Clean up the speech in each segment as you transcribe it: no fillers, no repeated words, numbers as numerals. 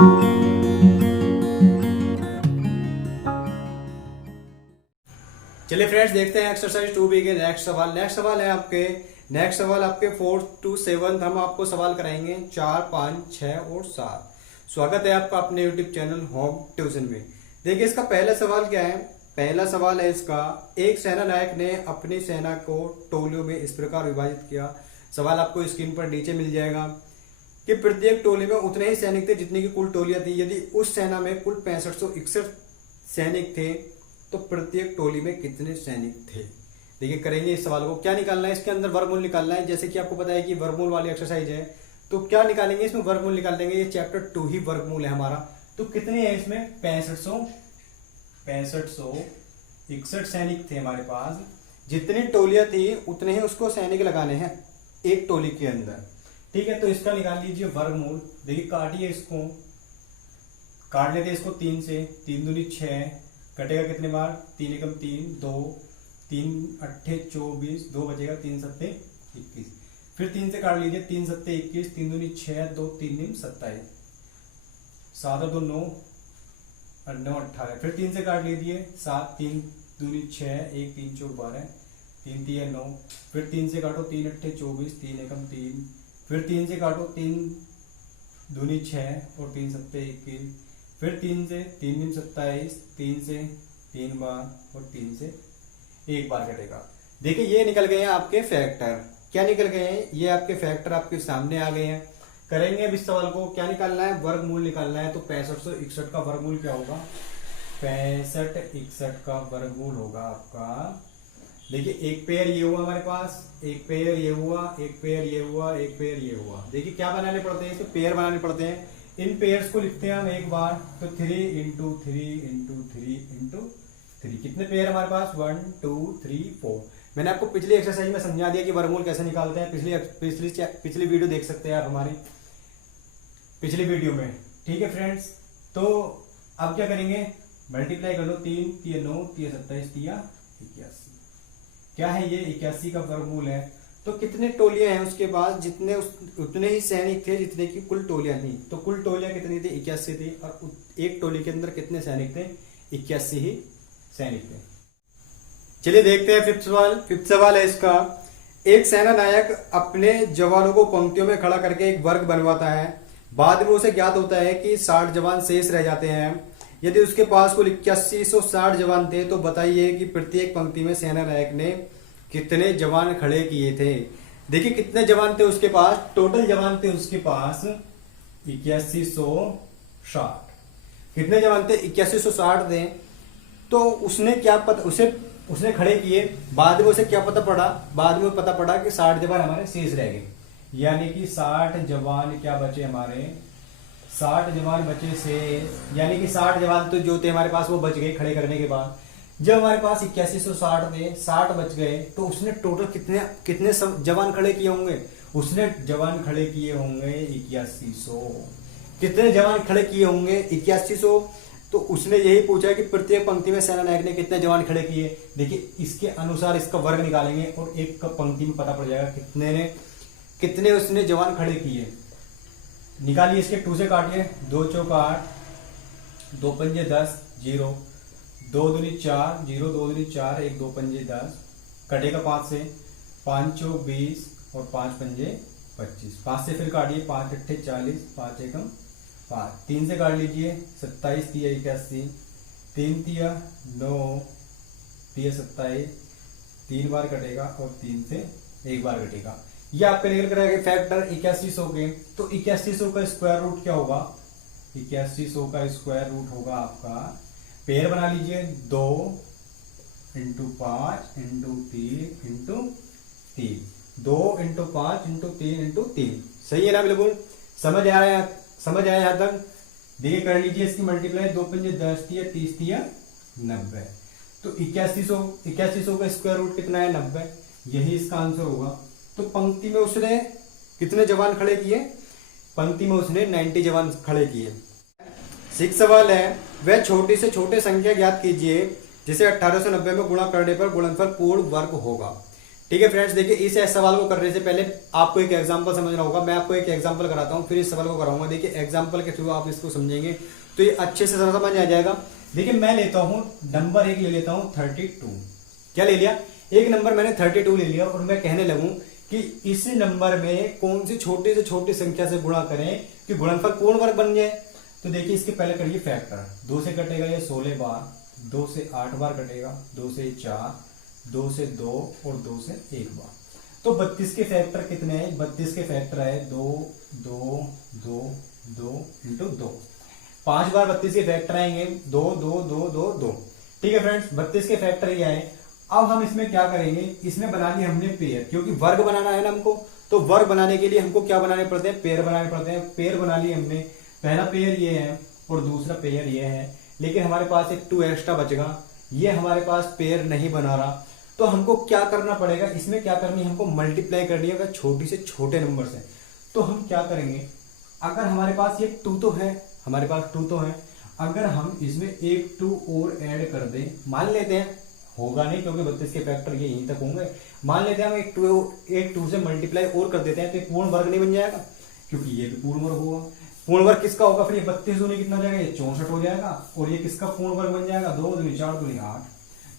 चलिए फ्रेंड्स, देखते हैं एक्सरसाइज 2B के नेक्स्ट सवाल है आपके 4 to 7 हम आपको सवाल कराएंगे 4, 5, 6 और 7। स्वागत है आपका अपने यूट्यूब चैनल होम ट्यूशन में। देखिए इसका पहला सवाल क्या है। पहला सवाल है इसका, एक सेना नायक ने अपनी सेना को टोलियों में इस प्रकार विभाजित किया। सवाल आपको स्क्रीन पर नीचे मिल जाएगा कि प्रत्येक टोली में उतने ही सैनिक थे जितनी की कुल टोलियां थी। यदि उस सेना में कुल 6561 सैनिक थे तो प्रत्येक टोली में कितने सैनिक थे। देखिए करेंगे इस सवाल को। क्या निकालना है, इसके अंदर वर्गमूल निकालना है। जैसे कि आपको पता है कि वर्गमूल वाली एक्सरसाइज है, तो क्या निकालेंगे इसमें, वर्गमूल निकाल देंगे। ये चैप्टर 2 ही वर्गमूल है हमारा। तो कितने हैं इसमें, 6561 सैनिक थे हमारे पास। जितनी टोलियां थी उतने ही उसको सैनिक लगाने हैं एक टोली के अंदर। ठीक है, तो इसका निकाल लीजिए वर्गमूल। देखिए काटिए इसको, काट लेते इसको 3 से। 3 दूनी 6, कटेगा कितने बार, 3 एकम 3, 2, 3 अट्ठे 24, 2 बचेगा, 3 सत्ते 21। फिर 3 से काट लीजिए, 3 सत्ते 21, 3 दूनी 6, 2 3 निम 27, 7 2 9 9 18। फिर 3 से काट लीजिए 7, 3 दूनी 6, 1 3 4 12, 3 3 9। फिर 3 से काटो, 3 अट्ठे 24, 3 एकम 3। फिर 3 से काटो, 3 दूनी 6 और 3 सत्ते 21। फिर 3 से 3 दिन 27, 3 से 3 बार और 3 से 1 बार कटेगा। देखिए ये निकल गए हैं आपके फैक्टर। क्या निकल गए हैं, ये आपके फैक्टर आपके सामने आ गए हैं। करेंगे अब इस सवाल को। क्या निकालना है, वर्गमूल निकालना है। तो 6561 का वर्गमूल क्या होगा, 6561 का वर्गमूल होगा आपका। देखिए एक पेयर ये हुआ हमारे पास, एक पेयर ये हुआ, एक पेयर ये हुआ, एक पेयर ये हुआ। देखिए क्या बनाने पड़ते हैं, इसमें पेयर बनाने पड़ते हैं। इन पेयर्स को लिखते हैं हम एक बार, तो 3 इंटू 3 इंटू 3 इंटू 3। कितने पेयर हमारे पास, 1 2 3 4। मैंने आपको पिछली एक्सरसाइज में समझा दिया कि वर्गमूल कैसे निकालते हैं। पिछली वीडियो देख सकते हैं आप हमारी पिछली वीडियो में। ठीक है फ्रेंड्स, तो अब क्या करेंगे, मल्टीप्लाई कर लो। 3 3 9 3 27 3 81। क्या है ये, 81 का वर्गमूल है। तो कितने टोलियां हैं उसके पास, जितने उतने ही सैनिक थे जितने की कुल टोलियां थी। तो कुल टोलियां कितनी थी, 81 थी। और एक टोली के अंदर कितने सैनिक थे, 81 ही सैनिक थे। चलिए देखते हैं फिफ्थ सवाल है इसका। एक सेना नायक अपने जवानों को पंक्तियों में खड़ा करके एक वर्ग बनवाता है। बाद में उसे ज्ञात होता है कि 60 जवान शेष रह जाते हैं। यदि उसके पास कुल 8160 जवान थे तो बताइए कि प्रत्येक पंक्ति में सेना नायक ने कितने जवान खड़े किए थे। देखिए कितने जवान थे उसके पास, टोटल जवान थे उसके पास 8160। कितने जवान थे, 8160 थे। तो उसने क्या पता, उसने खड़े किए। बाद में उसे क्या पता पड़ा, बाद में पता पड़ा कि 60 जवान हमारे शेष रह गए। यानी कि 60 जवान क्या बचे हमारे, 60 जवान बचे शेष। यानी कि 60 जवान तो जो थे हमारे पास वो बच गए खड़े करने के बाद। जब हमारे पास 8160 थे, 60 बच गए, तो उसने टोटल कितने जवान खड़े किए होंगे, उसने जवान खड़े किए होंगे 8100। कितने जवान खड़े किए होंगे, 8100। तो उसने यही पूछा कि प्रत्येक पंक्ति में सेना नायक ने कितने जवान खड़े किए। देखिए इसके अनुसार इसका वर्ग निकालेंगे और एक पंक्ति में पता पड़ जाएगा कितने उसने जवान खड़े किए। निकालिए, इसके 2 से काटिए, 2 चौक 8, 2 पंजे 10, 0, 2 दूनी 4, 0 2 दूनी 4, 1 2 पंजे 10, कटेगा 5 से, 5 चौक 20 और 5 पंजे 25। 5 से फिर काटिए, 5 अट्ठे 40, 5 एकम 5। 3 से काट लीजिए, 27 3 81, 3 3 9 3 27, 3 बार कटेगा और 3 से 1 बार कटेगा। ये आपका निकल कर आएगा फैक्टर 8100 के। तो 8100 का स्क्वायर रूट क्या होगा, 8100 का स्क्वायर रूट होगा आपका, पेयर बना लीजिए, 2 into 5 into 3 into 3, 2 into 5 into 3 into 3। सही है ना, बिल्कुल समझ आ रहा है, समझ आया यहां तक। देखिए कर लीजिए इसकी मल्टीप्लाई, 2 पंजे 10 3 30 90। तो 8100 का स्क्वायर रूट कितना है, 90। यही इसका आंसर होगा। तो पंक्ति में उसने कितने जवान खड़े किए, पंक्ति में उसने 90 जवान खड़े किए। 6 सवाल है, वह छोटी से छोटे संख्या ज्ञात कीजिए जिसे 1890 में गुणा करने पर गुणनफल पूर्ण वर्ग होगा। ठीक है फ्रेंड्स, देखिए इस सवाल को करने से पहले आपको एक एग्जांपल समझना होगा। मैं आपको एक एग्जांपल कराता हूँ, फिर इस सवाल को कराऊंगा। देखिए एग्जांपल के थ्रू आप इसको समझेंगे तो ये अच्छे से समझ आ जाएगा। देखिए मैं लेता हूँ नंबर एक ले लेता हूँ 32। क्या ले लिया? एक नंबर मैंने 32 ले लिया और मैं कहने लगूं कि इस नंबर में कौन सी छोटी से छोटी संख्या से गुणा करें कि गुणनफल पूर्ण वर्ग बन जाए। तो देखिए इसके पहले करिए फैक्टर। 2 से कटेगा ये 16 बार, 2 से 8 बार कटेगा, 2 से 4, 2 से 2 और 2 से 1 बार। तो 32 के फैक्टर कितने हैं? 32 के फैक्टर है 2 2 2 2 इंटू 2। 5 बार 32 के फैक्टर आएंगे 2 2 2 2 2। ठीक है फ्रेंड्स, 32 के फैक्टर ये आए। अब हम इसमें क्या करेंगे, इसमें बना लिया हमने पेयर, क्योंकि वर्ग बनाना है ना हमको। तो वर्ग बनाने के लिए हमको क्या बनाने पड़ते हैं? पेयर बनाने पड़ते हैं। पेयर बना लिए हमने। पहला पेयर ये है और दूसरा पेयर ये है, लेकिन हमारे पास एक 2 एक्स्ट्रा बचेगा। ये हमारे पास पेयर नहीं बना रहा, तो हमको क्या करना पड़ेगा? इसमें क्या करनी है? हमको मल्टीप्लाई करनी है अगर छोटी से छोटे नंबर से। तो हम क्या करेंगे, अगर हमारे पास ये 2 तो है, हमारे पास 2 तो है, अगर हम इसमें एक 2 और ऐड कर दें, मान लेते हैं, होगा नहीं क्योंकि 32 के फैक्टर ये यहीं तक होंगे, मान लेते हैं हम एक 2 से मल्टीप्लाई और कर देते हैं, तो पूर्ण वर्ग नहीं बन जाएगा? क्योंकि ये भी पूर्ण वर्ग होगा। पूर्ण वर्ग किसका होगा? फिर ये 32 दूनी कितना हो जाएगा? ये 64 हो जाएगा। और ये किसका पूर्ण वर्ग बन जाएगा? 2 दूनी 4 दूनी 8।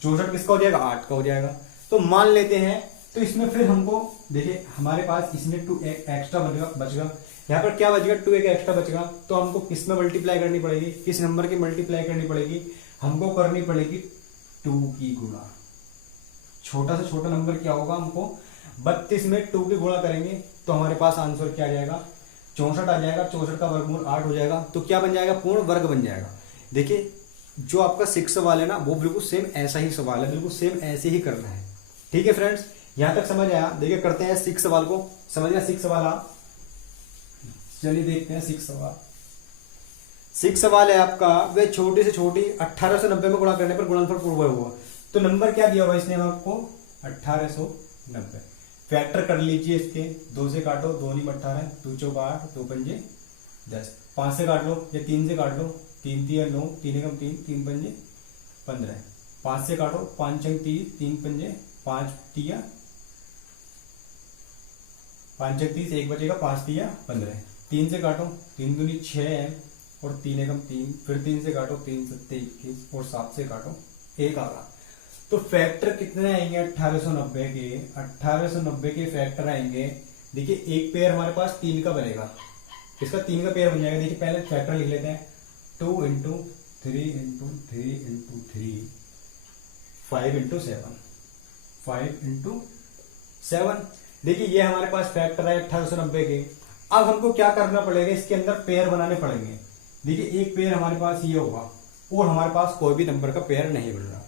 64 किसका हो जाएगा? 8 का हो जाएगा। तो मान लेते हैं, तो इसमें फिर हमको देखिए हमारे पास इसमें 2 एक्स्ट्रा बचेगा। यहाँ पर क्या बचेगा? 2 एक एक्स्ट्रा बचेगा। तो हमको किस में मल्टीप्लाई करनी पड़ेगी? किस नंबर की मल्टीप्लाई करनी पड़ेगी? हमको करनी पड़ेगी 2 की गुणा। छोटा से छोटा नंबर क्या होगा? हमको 32 में 2 की गुणा करेंगे तो हमारे पास आंसर क्या आ जाएगा? 64 आ जाएगा। 64 का वर्गमूल 8 हो जाएगा। तो क्या बन जाएगा? पूर्ण वर्ग बन जाएगा। देखिए जो आपका 6 सवाल है ना, वो बिल्कुल सेम ऐसा ही सवाल है, बिल्कुल सेम ऐसे ही करना है। ठीक है फ्रेंड्स, यहां तक समझ आया? देखिए करते हैं 6 सवाल को। समझ गया 6 सवाल आप? चलिए देखते हैं 6 सवाल। 6 सवाल है आपका, वे छोटी से छोटी 1890 में गुणा करने पर गुणनफल पूर्ण वर्ग हुआ। तो नंबर क्या दिया हुआ इसने आपको? 1890। फैक्टर कर लीजिए इसके। 2 से काटो, 2 नहीं 18, 2 चौक 8, 2 पंजे 10। 5 से काट लो या 3 से काट लो, 3 तिया 9, 3 एकम 3, 3 पंजे 15। 5 से काटो, 5 अंक 30, 3 पंजे 5 तिया 5 अंक 30, 1 बचेगा, 5 तिया 15। 3 से काटो, 3 दूनी 6 है और 3 एकम 3, फिर 3 से काटो, 3 सत्ते 21 और 7 से काटो 1 आ रहा। तो फैक्टर कितने आएंगे 1890 के? 1890 के फैक्टर आएंगे, देखिए एक पेयर हमारे पास 3 का बनेगा। इसका 3 का पेयर बन जाएगा। देखिए पहले फैक्टर लिख लेते हैं। 2 into 3 into 3 into 3, 5 into 7, 5 into 7। देखिए ये हमारे पास फैक्टर है 1890 के। अब हमको क्या करना पड़ेगा? इसके अंदर पेयर बनाने पड़ेंगे। देखिए एक पेयर हमारे पास ये होगा और हमारे पास कोई भी नंबर का पेयर नहीं बन रहा।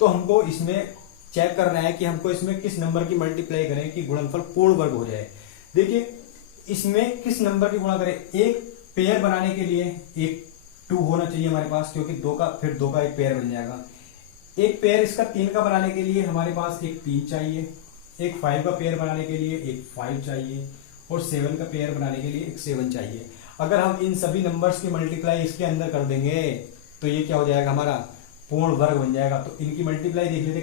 तो हमको इसमें चेक करना है कि हमको इसमें किस नंबर की मल्टीप्लाई करें कि गुणनफल पूर्ण वर्ग हो जाए। देखिए इसमें किस नंबर की गुणा करें? एक पेयर बनाने के लिए एक 2 होना चाहिए हमारे पास, क्योंकि 2 का फिर 2 का एक पेयर बन जाएगा। एक पेयर इसका 3 का बनाने के लिए हमारे पास एक 3 चाहिए। एक 5 का पेयर बनाने के लिए एक 5 चाहिए और 7 का पेयर बनाने के लिए एक 7 चाहिए। अगर हम इन सभी नंबर्स की मल्टीप्लाई इसके अंदर कर देंगे तो ये क्या हो जाएगा? हमारा पूर्ण वर्ग बन जाएगा। तो इनकी मल्टीप्लाई देख लेते,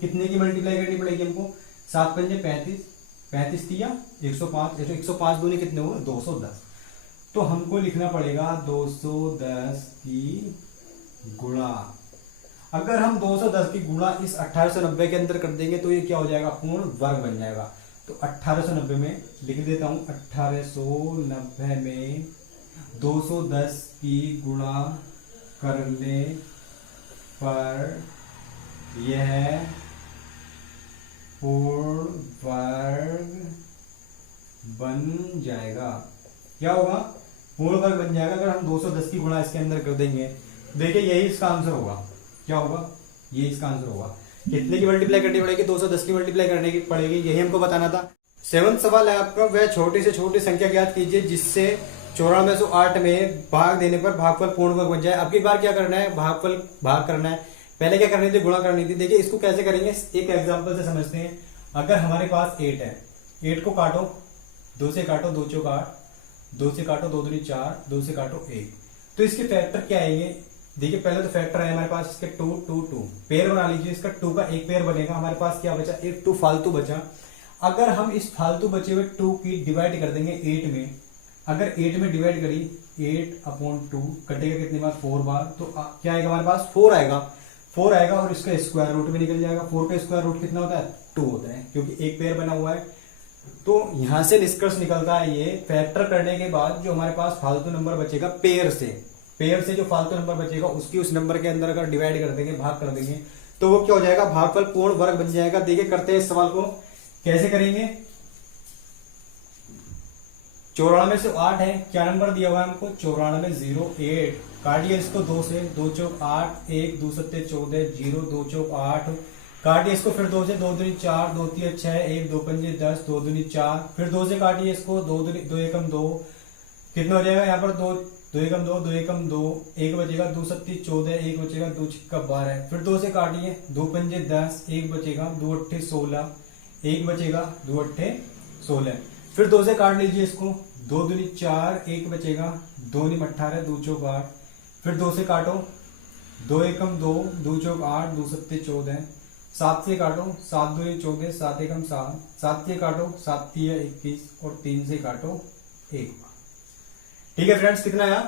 कितने की मल्टीप्लाई करनी पड़ेगी हमको? 7 पंजे 35, 35 तिया 105, 105 दूनी कितने हुए? 210। तो हमको लिखना पड़ेगा 210 की गुणा। अगर हम 210 की गुणा इस 1890 के अंदर कर देंगे तो ये क्या हो जाएगा? पूर्ण वर्ग बन जाएगा। तो 1890 में लिख देता हूं, 1890 में 210 की गुणा करने पर यह पूर्ण वर्ग बन जाएगा। क्या होगा? पूर्ण वर्ग बन जाएगा अगर हम 210 की गुणा इसके अंदर कर देंगे। देखिए यही इसका आंसर होगा। क्या होगा? ये इसका आंसर होगा। कितने की मल्टीप्लाई करनी पड़ेगी? 210 की मल्टीप्लाई करने की पड़ेगी, यही हमको बताना था। 7 सवाल है आपका, वह छोटी से छोटी संख्या ज्ञात कीजिए जिससे 9408 में भाग देने पर भागफल पूर्ण वर्ग बन जाए। अब की बार क्या करना है? भागफल भाग करना है। पहले क्या करनी थी? गुणा करनी थी। देखिए इसको कैसे करेंगे एक एग्जांपल से समझते हैं। अगर हमारे पास 8 है, 8 को काटो, 2 से काटो, 2 चौक 8, 2 से काटो, 2 दूनी 4, 2 से काटो 1। तो इसके फैक्टर क्या आएंगे? देखिए पहले तो फैक्टर है हमारे पास इसके 2 2 2। पेयर बना लीजिए, इसका 2 का एक पेयर बनेगा। हमारे पास क्या बचा? एक 2 फालतू बचा। अगर हम इस फालतू बचे हुए 2 की डिवाइड कर देंगे 8 में, अगर 8 में डिवाइड करी 8/2 कटेगा कितनी बार 4 बार, तो क्या आएगा हमारे पास 4 आएगा, 4 आएगा और इसका स्क्वायर रूट भी निकल जाएगा। 4 का स्क्वायर रूट कितना होता है 2 होता है, क्योंकि एक पेयर बना हुआ है। तो यहां से निष्कर्ष निकलता है ये, फैक्टर करने के बाद जो हमारे पास फालतू नंबर बचेगा पेयर से जो फालतू नंबर बचेगा उसकी उस नंबर के अंदर अगर डिवाइड कर देंगे, भाग कर देंगे, तो वो क्या हो जाएगा भागफल पूर्ण वर्ग बन जाएगा। देखिए करते हैं इस सवाल को, कैसे करेंगे। 94 से 8 है, क्या नंबर दिया हुआ है हमको 94 0 8, काटिए इसको 2 से, 2 चौक 8, 1 2 7 14 0 2 चौक 8, काटिए इसको फिर 2 से, 2 दूनी 4, 2 3 6, 1 2 5 10, 2 दूनी 4, फिर 2 से काटिए इसको, 2 एकम 2, कितना हो जाएगा यहाँ पर 2 एकम 2, 2 एकम 2, 1 बचेगा 2 7 14, 1 बचेगा 2 6 12, फिर 2 से काटिए, 2 5 10, 1 बचेगा 2 8 16, 1 बचेगा 2 8 16, फिर 2 से काट लीजिए इसको, 2 दूनी 4, 1 बचेगा 2 नी 18, 2 चौक 8, फिर 2 से काटो, 2 एकम 2, 2 चौक 8, 2 7 14, 7 से काटो, 7 दूनी 14, 7 एकम 7, 7 से काटो, 7 3 21 और 3 से काटो 1। ठीक है फ्रेंड्स, कितना आया,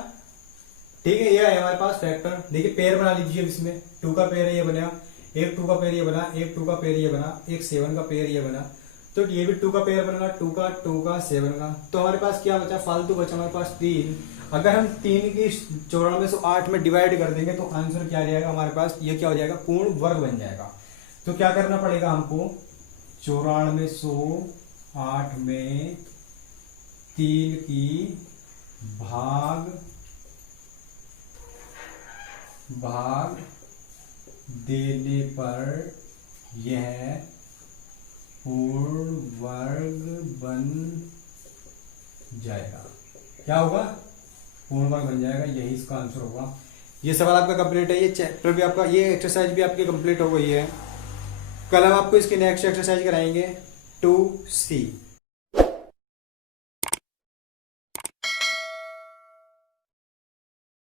ठीक है, ये है हमारे पास फैक्टर। देखिए पेयर बना लीजिए, इसमें 2 का पेयर ये बना, एक 2 का पेयर ये बना, एक 2 का पेयर ये बना, एक 7 का पेयर ये बना, तो ये भी 2 का पेयर बनेगा, 2 का 7 का। तो हमारे पास क्या बचा, फालतू बचा हमारे पास 3। अगर हम 3 की 94 से 8 में डिवाइड कर देंगे तो आंसर क्या आ जाएगा हमारे पास, ये क्या हो जाएगा पूर्ण वर्ग बन जाएगा। तो क्या करना पड़ेगा हमको, 94 से 8 में 3 की भाग देने पर यह पूर्ण वर्ग बन जाएगा। क्या होगा, पूर्ण वर्ग बन जाएगा, यही इसका आंसर होगा। ये सवाल आपका कंप्लीट है, ये चैप्टर भी आपका, ये एक्सरसाइज भी आपकी कंप्लीट हो गई है। कल हम आपको इसकी नेक्स्ट एक्सरसाइज कराएंगे 2C।